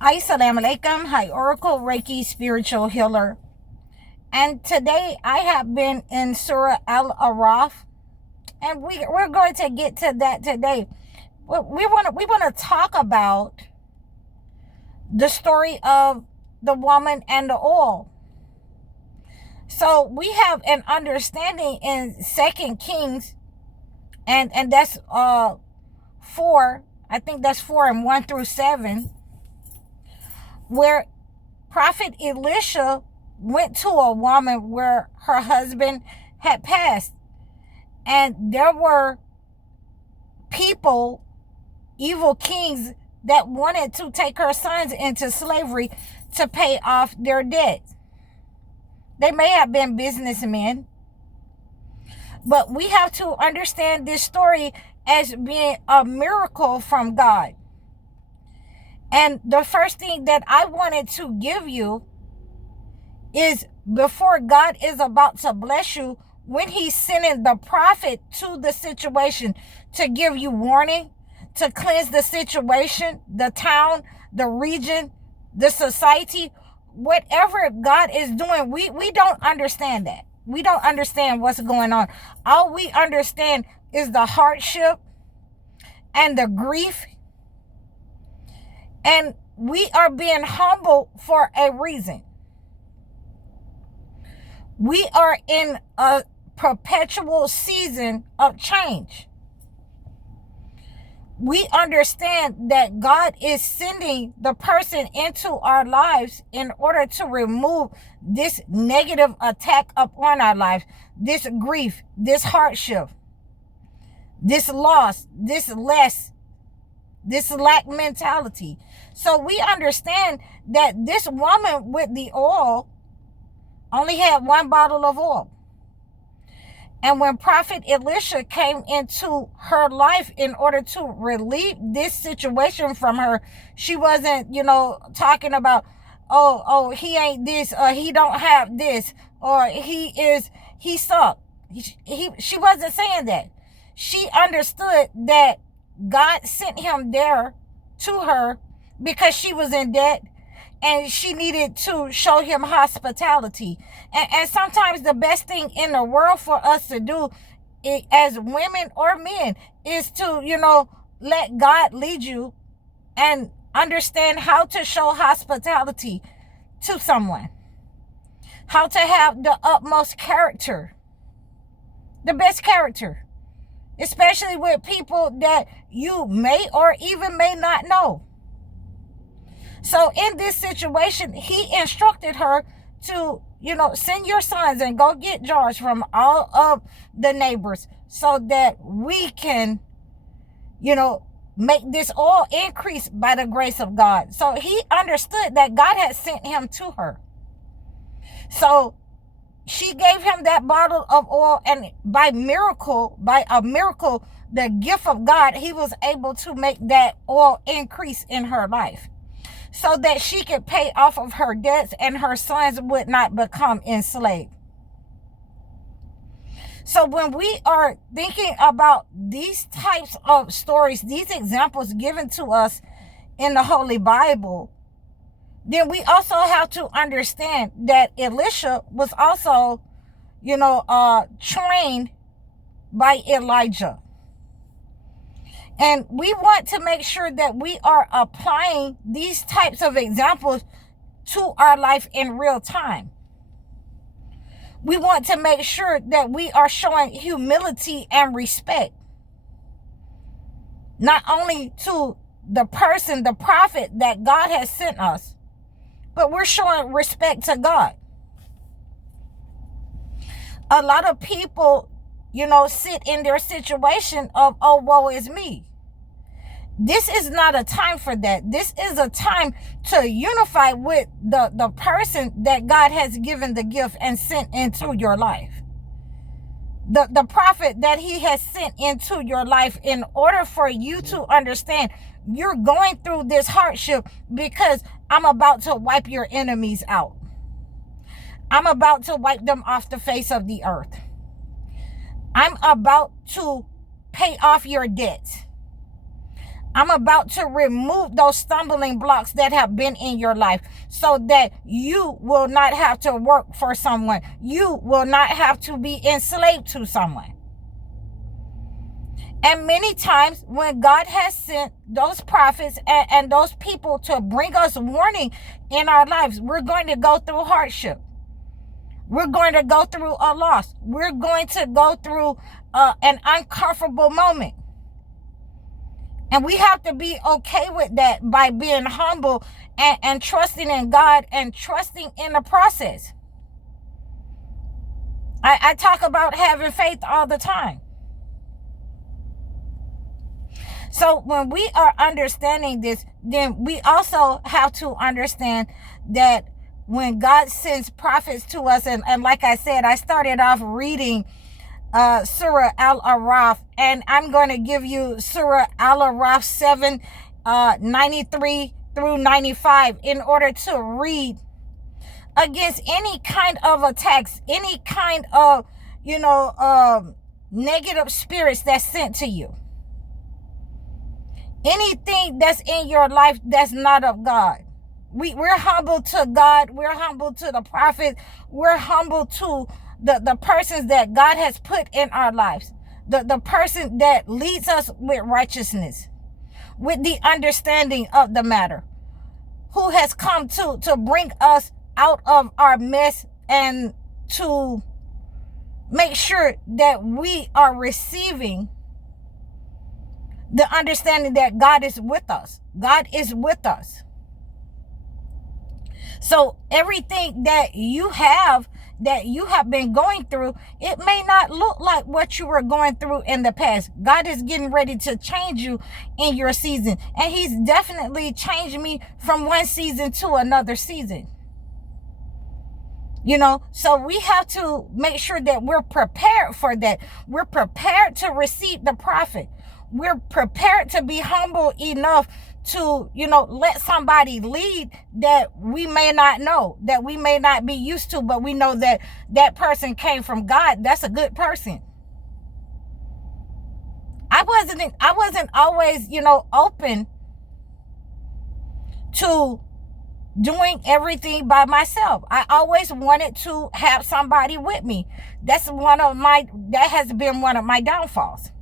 Assalamu alaikum. Hi, Oracle Reiki Spiritual Healer. And today I have been in Surah Al-Araf, and we're going to get to that today. We want to talk about the story of the woman and the oil. So we have an understanding in 2 Kings, and that's 4. I think that's 4 and 1 through 7. Where Prophet Elisha went to a woman where her husband had passed. And there were people, evil kings, that wanted to take her sons into slavery to pay off their debts. They may have been businessmen. But we have to understand this story as being a miracle from God. And the first thing that I wanted to give you is, before God is about to bless you, when he's sending the prophet to the situation to give you warning, to cleanse the situation, the town, the region, the society, whatever God is doing, we don't understand that. We don't understand what's going on. All we understand is the hardship and the grief. And we are being humble for a reason. We are in a perpetual season of change. We understand that God is sending the person into our lives in order to remove this negative attack upon our lives, this grief, this hardship, this loss, this lack mentality. So we understand that this woman with the oil only had one bottle of oil. And when Prophet Elisha came into her life in order to relieve this situation from her, she wasn't, talking about, oh, he ain't this, or he don't have this, or he sucked. She wasn't saying that. She understood that God sent him there to her because she was in debt and she needed to show him hospitality. And sometimes the best thing in the world for us to do, as women or men, is to, let God lead you and understand how to show hospitality to someone. How to have the utmost character. The best character. Especially with people that you may or even may not know. So in this situation, he instructed her to, send your sons and go get jars from all of the neighbors so that we can, make this all increase by the grace of God. So he understood that God had sent him to her. So she gave him that bottle of oil, and by a miracle, the gift of God, he was able to make that oil increase in her life so that she could pay off of her debts and her sons would not become enslaved. So when we are thinking about these types of stories, these examples given to us in the Holy Bible, then we also have to understand that Elisha was also, trained by Elijah. And we want to make sure that we are applying these types of examples to our life in real time. We want to make sure that we are showing humility and respect, not only to the person, the prophet that God has sent us, but we're showing respect to God. A lot of people, sit in their situation of, oh, woe is me. This is not a time for that. This is a time to unify with the person that God has given the gift and sent into your life. The prophet that he has sent into your life, in order for you to understand you're going through this hardship because I'm about to wipe your enemies out. I'm about to wipe them off the face of the earth. I'm about to pay off your debts. I'm about to remove those stumbling blocks that have been in your life so that you will not have to work for someone. You will not have to be enslaved to someone. And many times when God has sent those prophets and those people to bring us warning in our lives, we're going to go through hardship. We're going to go through a loss. We're going to go through an uncomfortable moment. And we have to be okay with that by being humble and trusting in God and trusting in the process. I talk about having faith all the time. So when we are understanding this, then we also have to understand that when God sends prophets to us, and like I said, I started off reading Surah Al-Araf, and I'm going to give you Surah Al-Araf 7, 93 through 95 in order to read against any kind of attacks, any kind of, negative spirits that's sent to you. Anything that's in your life that's not of God. We're humble to God. We're humble to the prophet. We're humble to the persons that God has put in our lives. The person that leads us with righteousness, with the understanding of the matter, who has come to bring us out of our mess and to make sure that we are receiving the understanding that God is with us. God is with us. So everything that you have been going through, it may not look like what you were going through in the past. God is getting ready to change you in your season. And he's definitely changed me from one season to another season. So we have to make sure that we're prepared for that. We're prepared to receive the prophet. We're prepared to be humble enough to, let somebody lead that we may not know, that we may not be used to, but we know that that person came from God. That's a good person. I wasn't always, open to doing everything by myself. I always wanted to have somebody with me. That has been one of my downfalls.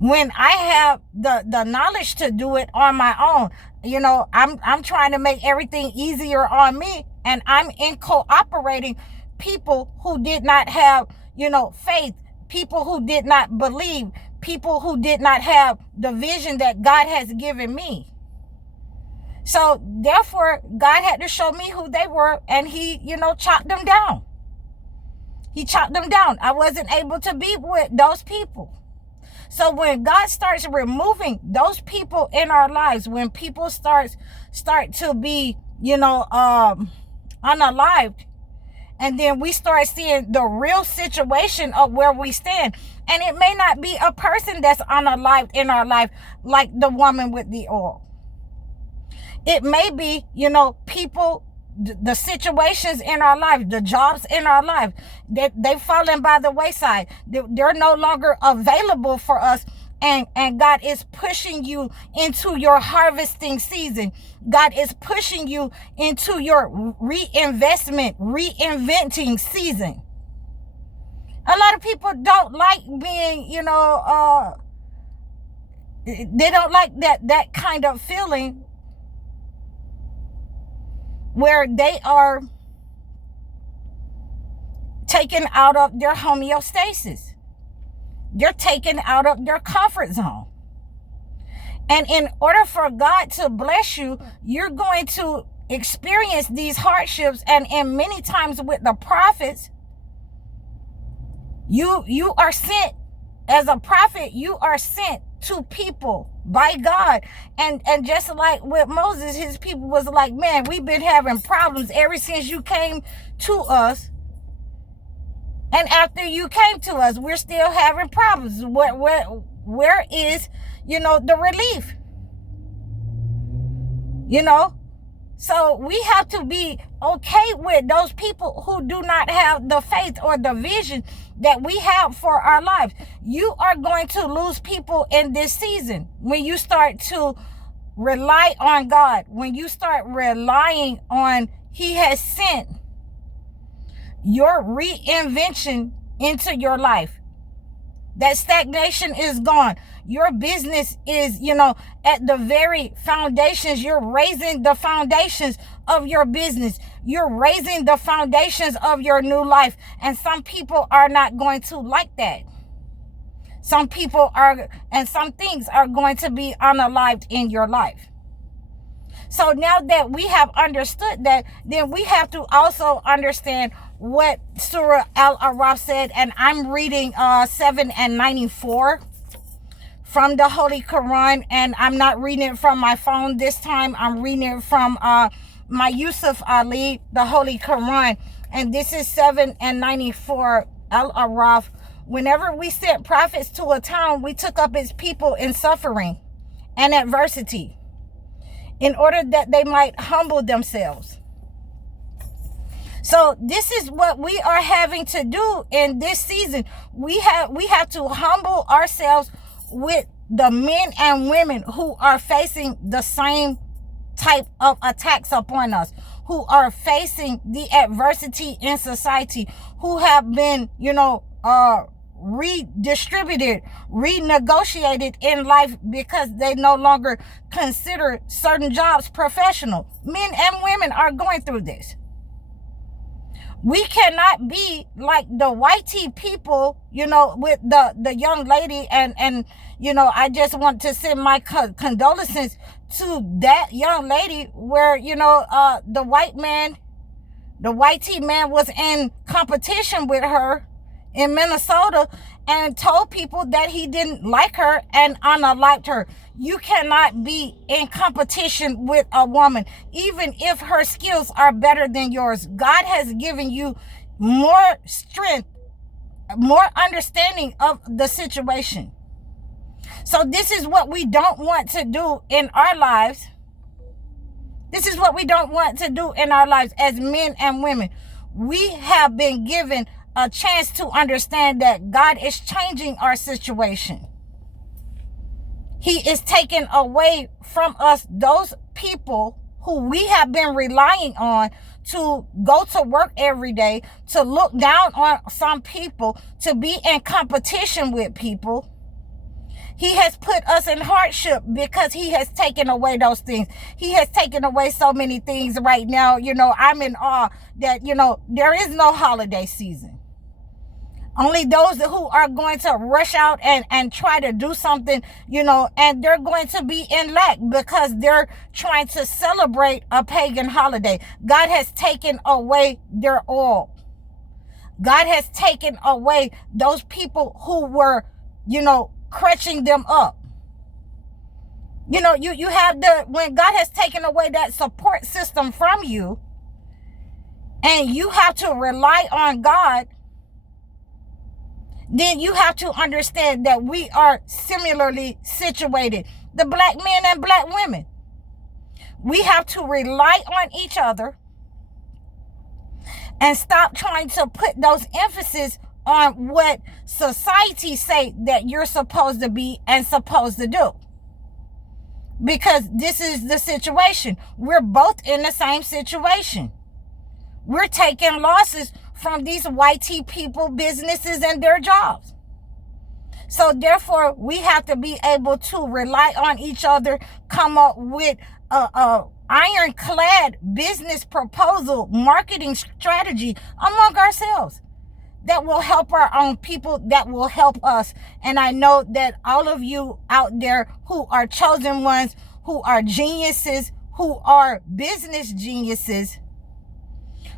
When I have the knowledge to do it on my own, I'm trying to make everything easier on me, and I'm cooperating people who did not have, faith, people who did not believe, people who did not have the vision that God has given me. So therefore, God had to show me who they were, and he, chopped them down. He chopped them down. I wasn't able to be with those people. So when God starts removing those people in our lives, when people start to be, unalived, and then we start seeing the real situation of where we stand, and it may not be a person that's unalived in our life, like the woman with the oil. It may be, people, the situations in our life, the jobs in our life, that they've fallen by the wayside. They're no longer available for us. And God is pushing you into your harvesting season. God is pushing you into your reinventing season. A lot of people don't like being, they don't like that kind of feeling where they are taken out of their homeostasis. They're taken out of their comfort zone. And in order for God to bless you, you're going to experience these hardships. And in many times with the prophets, you are sent as a prophet. You are sent to people by God. And just like with Moses, his people was like, man, we've been having problems ever since you came to us. And after you came to us, we're still having problems. Where is, the relief? So we have to be okay with those people who do not have the faith or the vision that we have for our lives. You are going to lose people in this season when you start to rely on God, when you start relying on He has sent your reinvention into your life. That stagnation is gone. Your business is, at the very foundations. You're raising the foundations of your business. You're raising the foundations of your new life. And some people are not going to like that. Some people are, and some things are going to be unalived in your life. So now that we have understood that, then we have to also understand what Surah Al-Araf said. And I'm reading 7:94 from the Holy Quran. And I'm not reading it from my phone this time. I'm reading it from my Yusuf Ali, the Holy Quran. And this is 7:94 Al-Araf. Whenever we sent prophets to a town, we took up its people in suffering and adversity, in order that they might humble themselves. So this is what we are having to do in this season. We have to humble ourselves with the men and women who are facing the same type of attacks upon us, who are facing the adversity in society, who have been, redistributed, renegotiated in life because they no longer consider certain jobs professional. Men and women are going through this. We cannot be like the YT people, with the young lady, and I just want to send my condolences to that young lady where, the YT man was in competition with her in Minnesota and told people that he didn't like her and unliked her. You cannot be in competition with a woman, even if her skills are better than yours. God has given you more strength, more understanding of the situation. So this is what we don't want to do in our lives. This is what we don't want to do in our lives as men and women. We have been given a chance to understand that God is changing our situation. He is taking away from us those people who we have been relying on to go to work every day, to look down on some people, to be in competition with people. He has put us in hardship because He has taken away those things. He has taken away so many things right now. I'm in awe that, there is no holiday season. Only those who are going to rush out and try to do something, and they're going to be in lack because they're trying to celebrate a pagan holiday. God has taken away their all. God has taken away those people who were, crutching them up. You have when God has taken away that support system from you, and you have to rely on God, then you have to understand that we are similarly situated. The black men and black women. We have to rely on each other and stop trying to put those emphasis on what society say that you're supposed to be and supposed to do. Because this is the situation. We're both in the same situation. We're taking losses from these YT people, businesses, and their jobs. So therefore, we have to be able to rely on each other, come up with a ironclad business proposal, marketing strategy among ourselves that will help our own people, that will help us. And I know that all of you out there who are chosen ones, who are geniuses, who are business geniuses,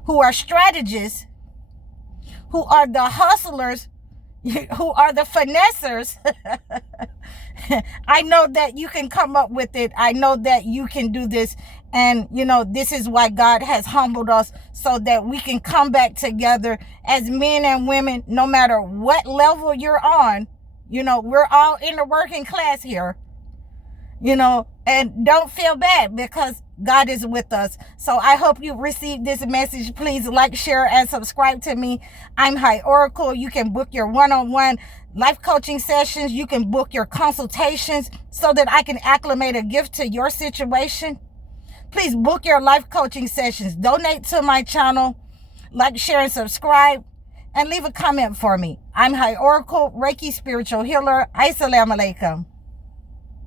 who are strategists, who are the hustlers, who are the finessers, I know that you can come up with it. I know that you can do this. And, this is why God has humbled us so that we can come back together as men and women, no matter what level you're on. We're all in the working class here, and don't feel bad because God is with us. So I hope you received this message. Please like, share, and subscribe to me. I'm High Oracle. You can book your one-on-one life coaching sessions. You can book your consultations so that I can acclimate a gift to your situation. Please book your life coaching sessions. Donate to my channel. Like, share, and subscribe. And leave a comment for me. I'm High Oracle, Reiki Spiritual Healer. Assalamu alaikum.